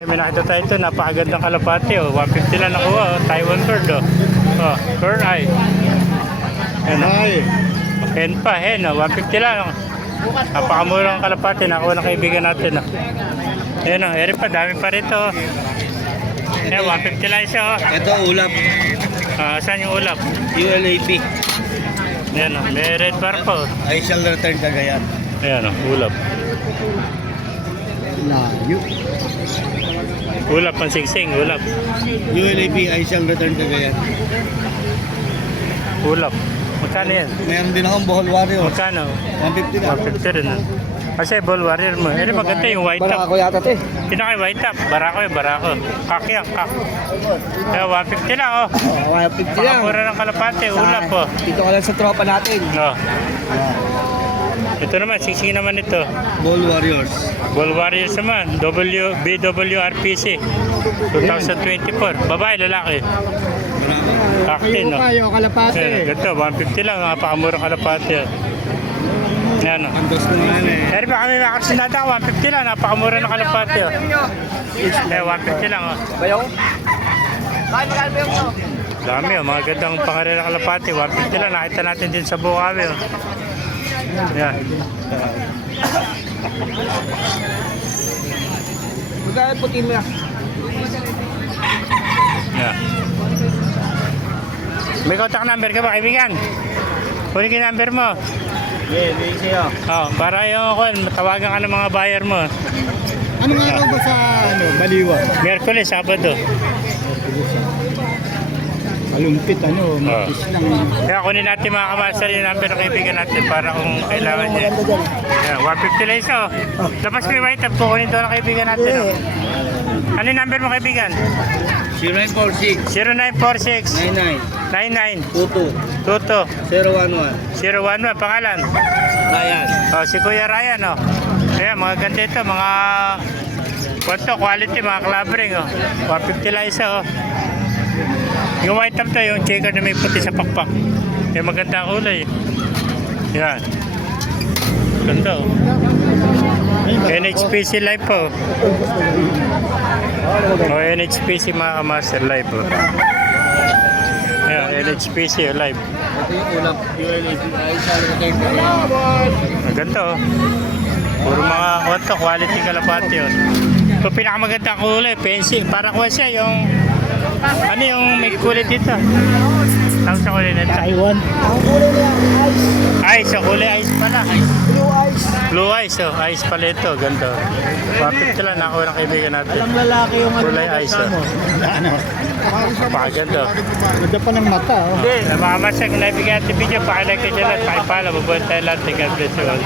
May nakita tayo ito, napakagandang kalapati oh. 150 lang nakuha oh. Taiwan bird oh. Oh, bird eye. Yan oh. Hen pa, hen oh. 150 lang oh. Napakamurang kalapati, nakuha ng kaibigan natin oh. Yan oh, eri pa, dami pa rito oh. Yan, 150 lang isa oh. Ito ulap. Saan yung ulap? ULAP. Yan oh, may red bar pa oh. I shall return Cagayan. Yan oh, ulap. Layo. Ulap, pansingsing, ulap. ULAP, I shall return Cagayan. Ulap. Magkano yan? Meron din akong Bohol Warrior. Magkano? 150 na. 150 rin oh. Kasi ball warrior mo. Eri maganda yung white top. Barako yata te. Pinaka white top. Barako yung barako. Kaki ang kak. Kaya 150 lang oh. 150 lang. Pakamura ng kalapate. Ulap oh. Dito ka lang sa tropa natin. No. Ito naman, siksi naman ito. Bohol Warriors. Ball Warriors naman. BWRPC 2024. Babae, lalaki. Kakti, no? Kayo, kalapate. Ganito, 150 lang. Napakamura kalapate. Yan, no? Andos ko naman eh. Pero ba kami makasinada, 150 lang. Napakamura ng kalapate. Oh. 150 lang. Oh. Bayaw? Bakit magkano bayaw mo? Dami, oh. Mga gandang pangarera kalapate. 150 lang. Nakita natin din sa Bukawi. Oh. Yan. Magkano puti mo yan? Yeah. May contact number ka ba, kaibigan? Kunin ko yung number mo. Hindi siya. Oh, para yung tawagan ka ng mga buyer mo. Anong araw ba sa Baliwa? Miyerkules, Sabado. Malumpit matis lang. Kaya kunin natin mga kamaster yung number ng kaibigan natin para kung kailangan niya. Yeah, 150 lang isa. Oh. Tapos may white up, kukunin doon ng kaibigan natin. Oh. Ano yung number mo kaibigan? 0946 0946 99 99 22 22 011 011, pangalan? Ryan. Oh, si Kuya Ryan, oh. Ayan, mga ganda ito, mga quality, mga clubbering, oh. 150 lang isa, oh. Yung white top to, yung checker na may puti sa pakpak. Yung maganda ang kulay. Yan. Ganda, oh. NHPC live po. Oh, NHPC mga master live, oh. Yan, NHPC live. Ito yung ulap. ULAP. I shall return Maganda, oh. Puro mga quality kalapati, oh. Ito pinakamaganda ang kulay, fancy. Parang kuha siya yung ano yung may kulay dito? Tawag sa kulay nito? Taiwan. Ang kulay niya, ice. Ice, oh, kulay ice pala. Blue ice. Blue ice, oh. Ice pala ito. Ganda. Papit sila, nakuha ng kaibigan natin. Alam lalaki yung Kulay ice, oh. Ano? Napakaganda. Ganda pa ng mata, oh. Hindi, mga masya, kung naibigay natin video, pakilike kayo dyan at pakipala. Mabuhay tayo lahat. God bless you all.